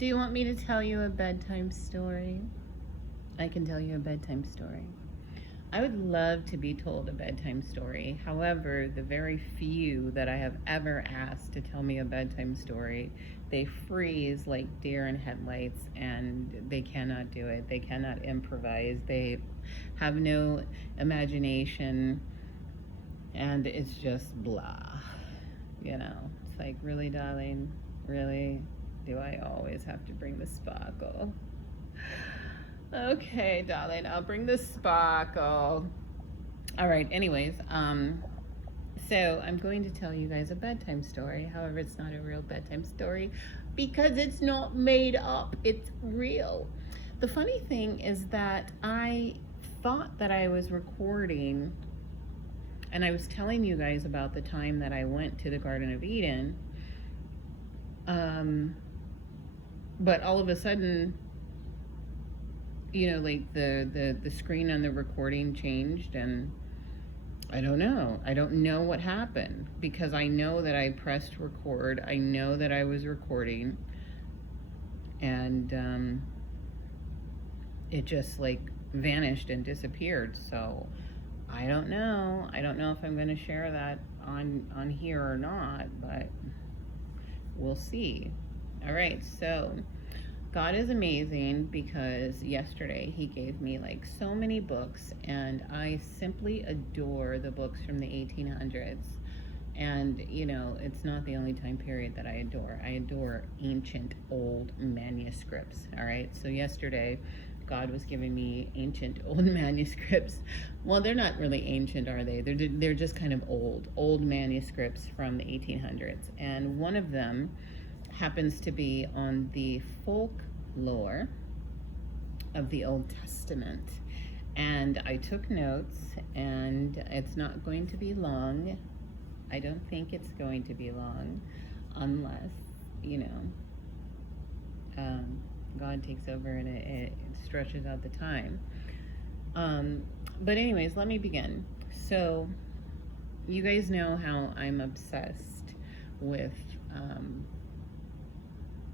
Do you want me to tell you a bedtime story? I can tell you a bedtime story. I would love to be told a bedtime story. However, the very few that I have ever asked to tell me a bedtime story, they freeze like deer in headlights and they cannot do it. They cannot improvise. They have no imagination and it's just blah. You know, it's like, really, darling? Really? Do I always have to bring the sparkle? Okay, darling, I'll bring the sparkle. All right, anyways, so I'm going to tell you guys a bedtime story. However, it's not a real bedtime story because it's not made up, it's real. The funny thing is that I thought that I was recording, and I was telling you guys about the time that I went to the Garden of Eden, but all of a sudden, you know, like the screen on the recording changed, and I don't know what happened, because I know that I pressed record. I know that I was recording, and it just like vanished and disappeared. So I don't know if I'm going to share that on here or not, but we'll see. All right, so God is amazing, because yesterday he gave me like so many books, and I simply adore the books from the 1800s. And you know, it's not the only time period that I adore ancient old manuscripts. All right, so yesterday God was giving me ancient old manuscripts. Well, they're not really ancient, are they? They're just kind of old manuscripts from the 1800s, and one of them happens to be on the folklore of the Old Testament. And I took notes, and it's not going to be long. I don't think it's going to be long, unless, you know, God takes over and it stretches out the time. But anyways, let me begin. So you guys know how I'm obsessed with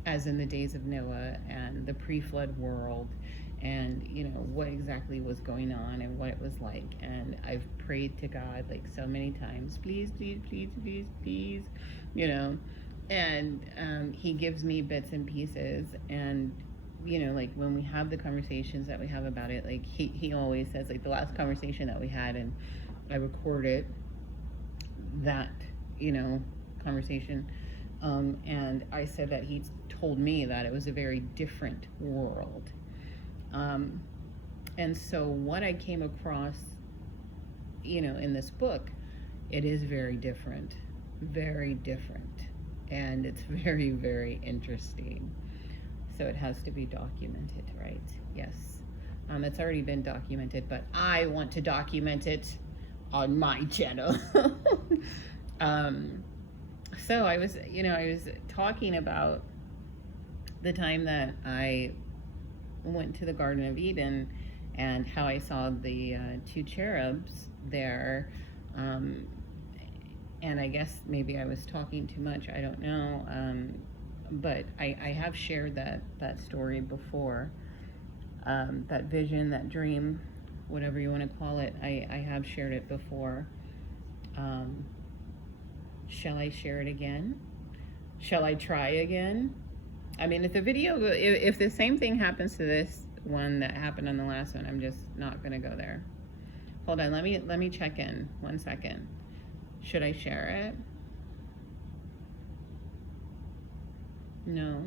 as in the days of Noah and the pre-flood world, and you know what exactly was going on and what it was like. And I've prayed to God like so many times, please, you know, and he gives me bits and pieces. And you know, like when we have the conversations that we have about it, like he always says, like the last conversation that we had, and I recorded that, you know, conversation, and I said that he told me that it was a very different world. And so what I came across, you know, in this book, it is very different, and it's very, very interesting. So it has to be documented, right? Yes. It's already been documented, but I want to document it on my channel. So I was talking about the time that I went to the Garden of Eden and how I saw the two cherubs there. And I guess maybe I was talking too much, I don't know. But I have shared that story before. That vision, that dream, whatever you want to call it, I have shared it before. Shall I share it again? Shall I try again? I mean, if the same thing happens to this one that happened on the last one, I'm just not gonna go there. Hold on, let me check in 1 second. Should I share it? No.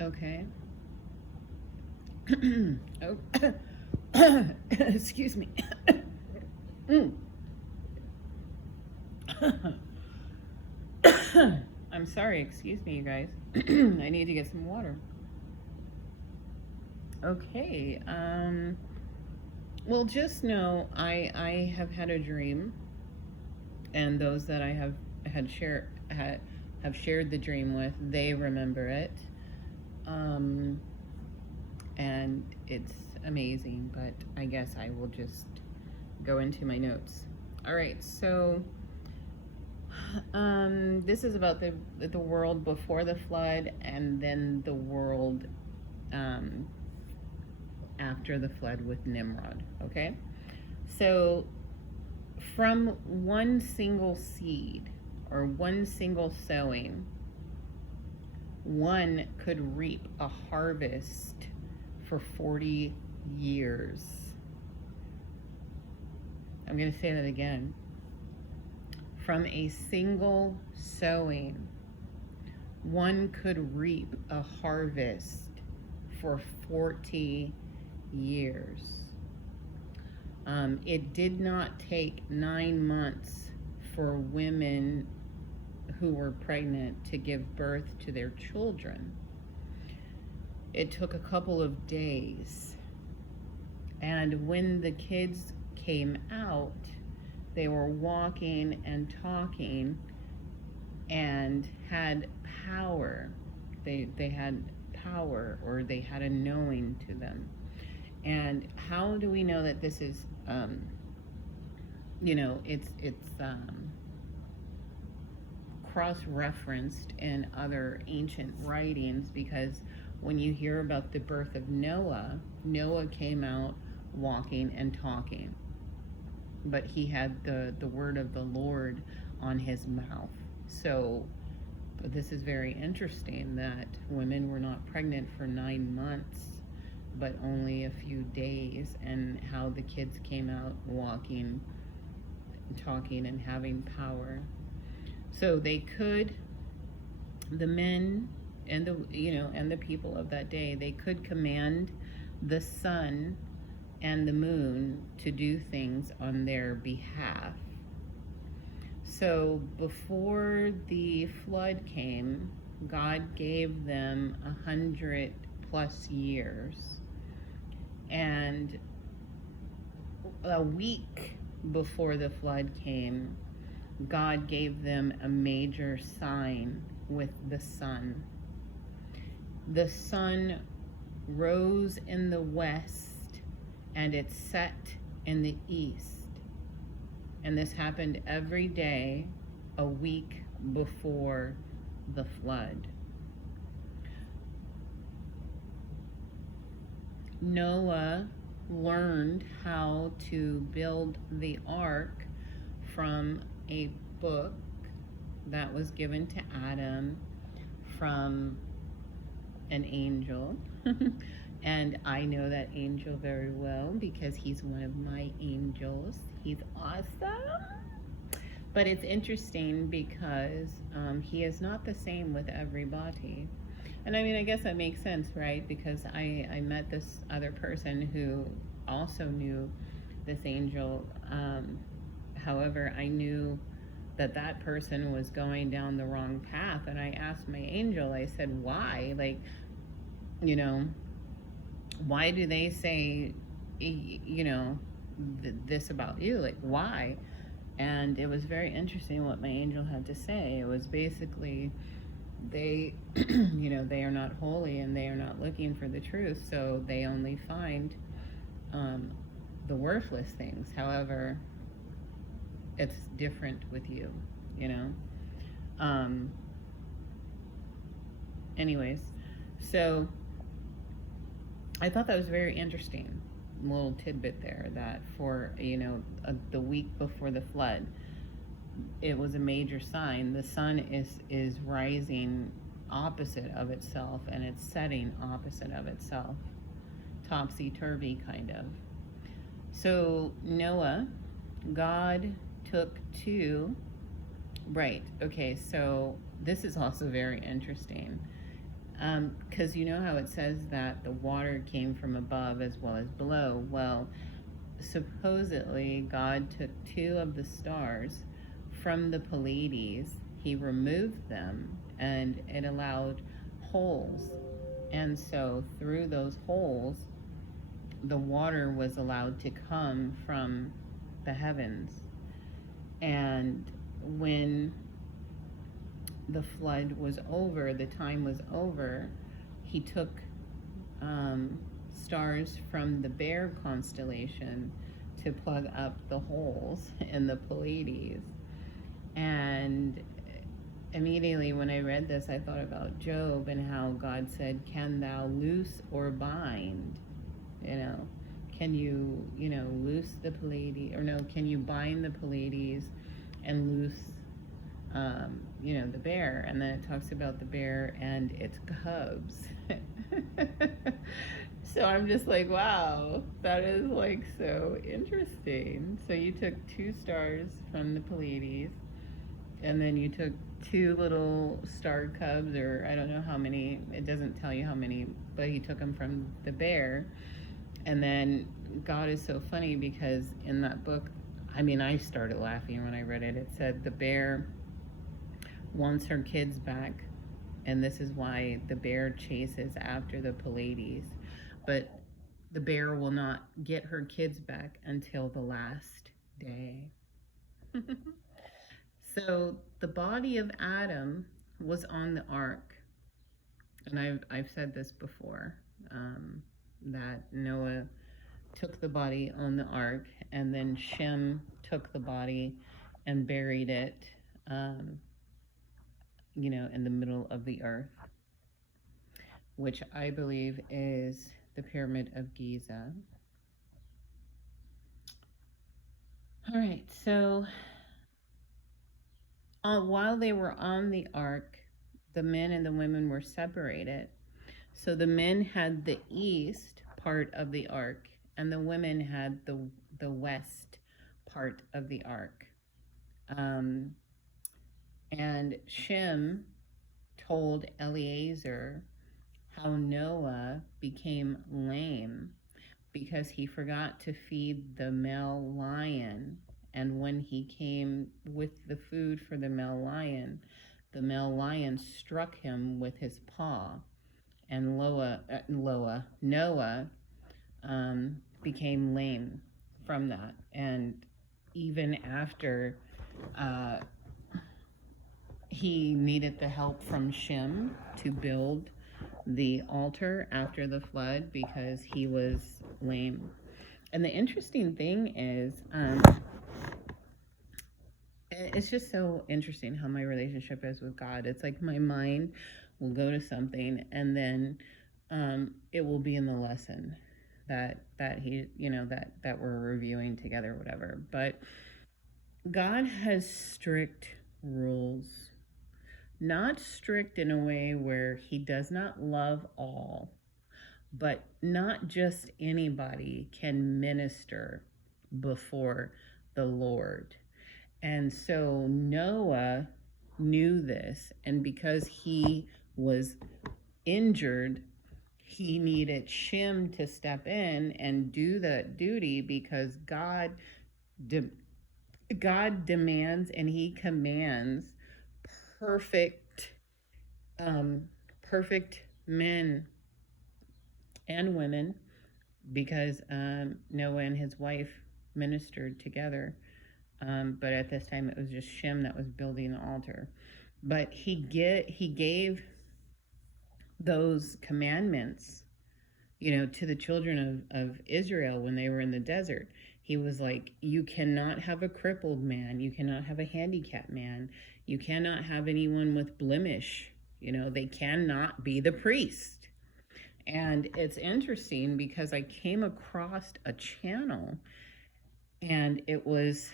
Okay. Oh, excuse me. I'm sorry, excuse me, you guys. I need to get some water. Okay, well, just know I have had a dream, and those that I have shared the dream with, they remember it. And it's amazing, but I guess I will just go into my notes. All right, so This is about the world before the flood, and then the world um, after the flood with Nimrod. Okay, so from one single seed or one single sowing, one could reap a harvest for 40 years. I'm going to say that again. From a single sowing, one could reap a harvest for 40 years. It did not take 9 months for women who were pregnant to give birth to their children. It took a couple of days. And when the kids came out, they were walking and talking and had power. They had power, or they had a knowing to them. And how do we know that this is, it's cross-referenced in other ancient writings? Because when you hear about the birth of Noah, Noah came out walking and talking, but he had the word of the Lord on his mouth. So this is very interesting that women were not pregnant for 9 months, but only a few days, and how the kids came out walking, talking, and having power. So they could, the men and the people of that day, they could command the sun and the moon to do things on their behalf. So before the flood came, God gave them 100+ years. And a week before the flood came, God gave them a major sign with the sun. The sun rose in the west and it set in the east. And this happened every day a week before the flood. Noah learned how to build the ark from a book that was given to Adam from an angel. And I know that angel very well because he's one of my angels. He's awesome. But it's interesting because he is not the same with everybody. And I mean, I guess that makes sense, right? Because I met this other person who also knew this angel. However, I knew that person was going down the wrong path. And I asked my angel, I said, why? Like, why do they say, this about you? Like, why? And it was very interesting what my angel had to say. It was basically, they, they are not holy and they are not looking for the truth, so they only find the worthless things. However, it's different with you, anyways, so I thought that was very interesting little tidbit there, that for the week before the flood, it was a major sign. The sun is rising opposite of itself, and it's setting opposite of itself, topsy-turvy kind of. So Noah, God took two, right, okay, so this is also very interesting, because you know how it says that the water came from above as well as below. Well, supposedly God took two of the stars from the Pleiades, he removed them, and it allowed holes, and so through those holes the water was allowed to come from the heavens. And when the flood was over, the time was over, he took stars from the Bear constellation to plug up the holes in the Pleiades. And immediately when I read this, I thought about Job and how God said, "Can thou loose or bind?" You know, can you, loose the Pleiades, or no, can you bind the Pleiades and loose, the bear? And then it talks about the bear and its cubs. So I'm just like, wow, that is like so interesting. So you took two stars from the Pleiades, and then you took two little star cubs, or I don't know how many, it doesn't tell you how many, but he took them from the bear. And then God is so funny because in that book, I mean, I started laughing when I read it. It said the bear wants her kids back, and this is why the bear chases after the Pleiades. But the bear will not get her kids back until the last day. So the body of Adam was on the ark, and I've said this before, that Noah took the body on the ark, and then Shem took the body and buried it, in the middle of the earth, which I believe is the Pyramid of Giza. All right, so while they were on the ark, the men and the women were separated. So the men had the east part of the ark, and the women had the west part of the ark. And Shem told Eliezer how Noah became lame because he forgot to feed the male lion. And when he came with the food for the male lion struck him with his paw. And Noah became lame from that. And even after he needed the help from Shem to build the altar after the flood because he was lame. And the interesting thing is, it's just so interesting how my relationship is with God. It's like my mind will go to something, and then it will be in the lesson that he, that we're reviewing together, whatever. But God has strict rules. Not strict in a way where he does not love all, but not just anybody can minister before the Lord. And so Noah knew this, and because he was injured, he needed Shem to step in and do the duty, because God demands and he commands perfect perfect men and women, because Noah and his wife ministered together, but at this time it was just Shem that was building the altar. But he gave those commandments, to the children of Israel when they were in the desert. He was like, you cannot have a crippled man, you cannot have a handicapped man, you cannot have anyone with blemish, they cannot be the priest. And it's interesting because I came across a channel, and it was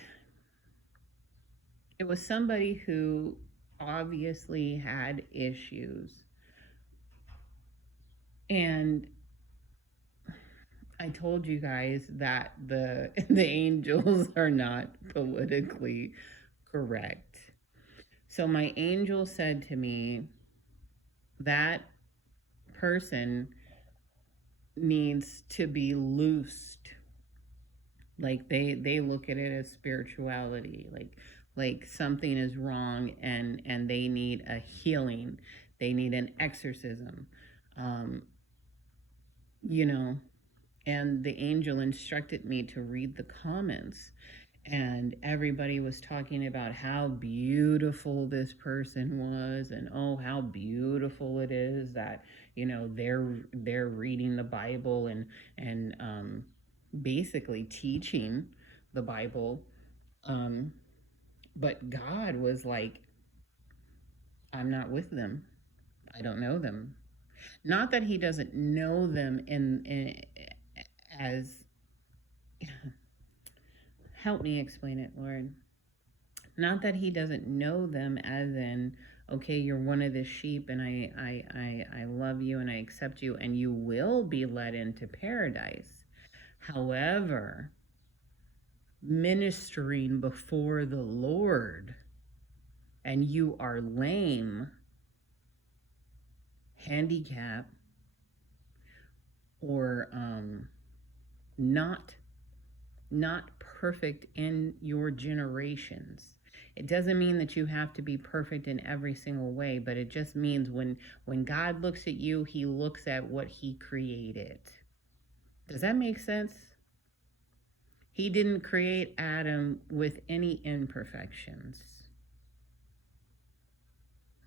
somebody who obviously had issues. And I told you guys that the angels are not politically correct. So my angel said to me, that person needs to be loosed. Like they look at it as spirituality, like something is wrong, and they need a healing, they need an exorcism, and the angel instructed me to read the comments, and everybody was talking about how beautiful this person was, and oh, how beautiful it is that they're reading the Bible and basically teaching the Bible. But God was like, I'm not with them. I don't know them. Not that he doesn't know them in as help me explain it, Lord. Not that he doesn't know them as in, okay, you're one of the sheep and I love you and I accept you and you will be led into paradise. However, ministering before the Lord and you are lame, handicapped, or not perfect in your generations. It doesn't mean that you have to be perfect in every single way, but it just means when God looks at you, he looks at what he created. Does that make sense? He didn't create Adam with any imperfections.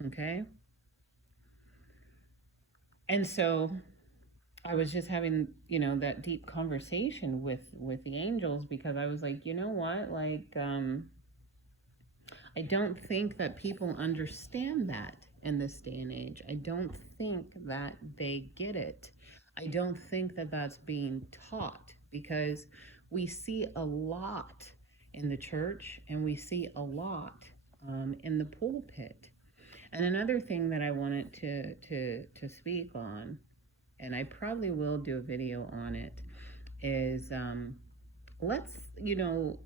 Okay? And so I was just having, that deep conversation with the angels, because I was like, you know what? Like, I don't think that people understand that in this day and age. I don't think that they get it. I don't think that that's being taught, because we see a lot in the church and we see a lot in the pulpit. And another thing that I wanted to speak on, and I probably will do a video on it, is let's,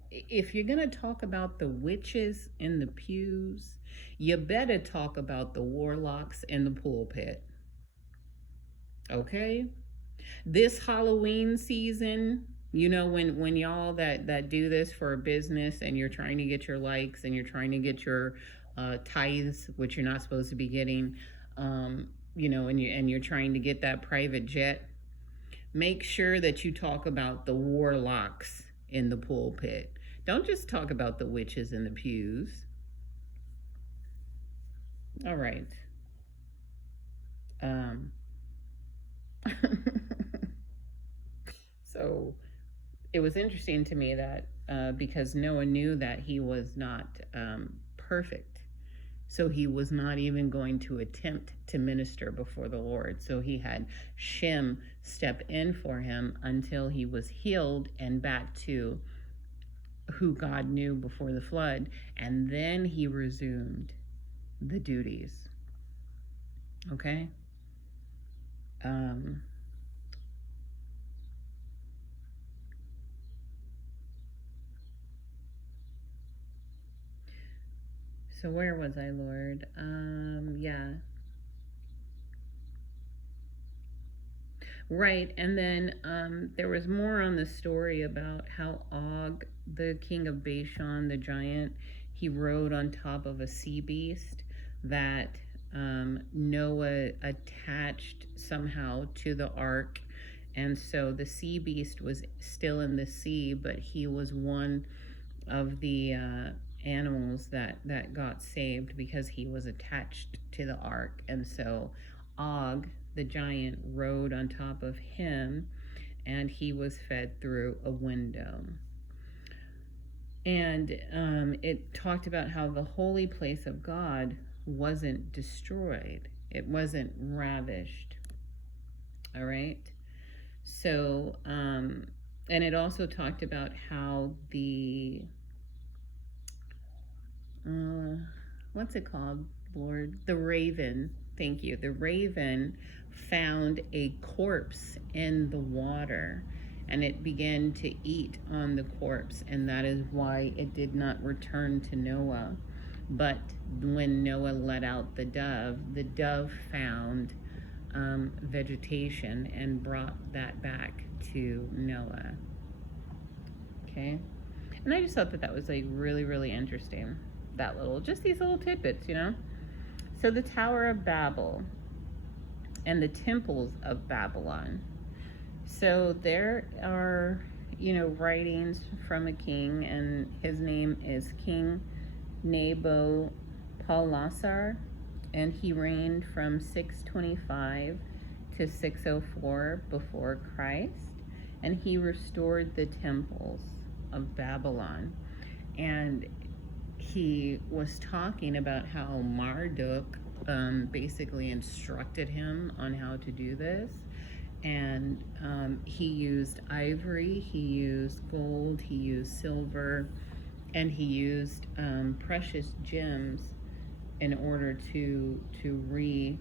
if you're going to talk about the witches in the pews, you better talk about the warlocks in the pulpit. Okay? This Halloween season, when y'all that do this for a business and you're trying to get your likes and you're trying to get your tithes, which you're not supposed to be getting, and you're trying to get that private jet, make sure that you talk about the warlocks in the pulpit. Don't just talk about the witches in the pews. All right. So it was interesting to me that because Noah knew that he was not perfect, so he was not even going to attempt to minister before the Lord. So he had Shem step in for him until he was healed and back to who God knew before the flood. And then he resumed the duties. Okay? So where was I, Lord? Yeah. Right, and then there was more on the story about how Og, the king of Bashan, the giant, he rode on top of a sea beast that Noah attached somehow to the ark. And so the sea beast was still in the sea, but he was one of the animals that got saved because he was attached to the ark. And so Og, the giant, rode on top of him, and he was fed through a window. And it talked about how the holy place of God wasn't destroyed. It wasn't ravished. All right? So, and it also talked about how the, what's it called, Lord? The raven, thank you. The raven found a corpse in the water, and it began to eat on the corpse, and that is why it did not return to Noah. But when Noah let out the dove found vegetation and brought that back to Noah. Okay? And I just thought that was like really, really interesting. Just these little tidbits, So the Tower of Babel and the temples of Babylon. So there are, writings from a king, and his name is King Nabopolassar, and he reigned from 625 to 604 before Christ, and he restored the temples of Babylon. And he was talking about how Marduk basically instructed him on how to do this. And he used ivory, he used gold, he used silver, and he used precious gems in order to restore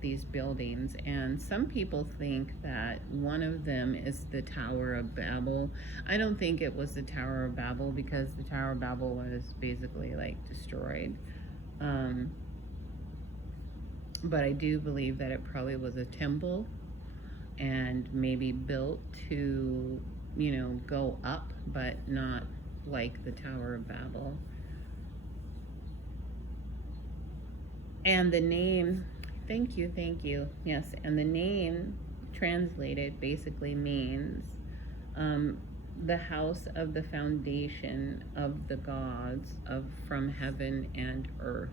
these buildings. And some people think that one of them is the Tower of Babel. I don't think it was the Tower of Babel, because the Tower of Babel was basically like destroyed. But I do believe that it probably was a temple, and maybe built to, you know, go up, but not like the Tower of Babel. And the name, thank you, yes, and the name translated basically means the house of the foundation of the gods of from heaven and earth,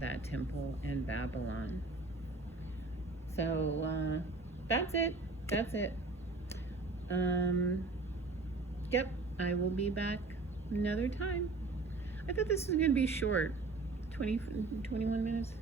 that temple in Babylon. So that's it. Yep, I will be back another time. I thought this was gonna be short, 21 minutes.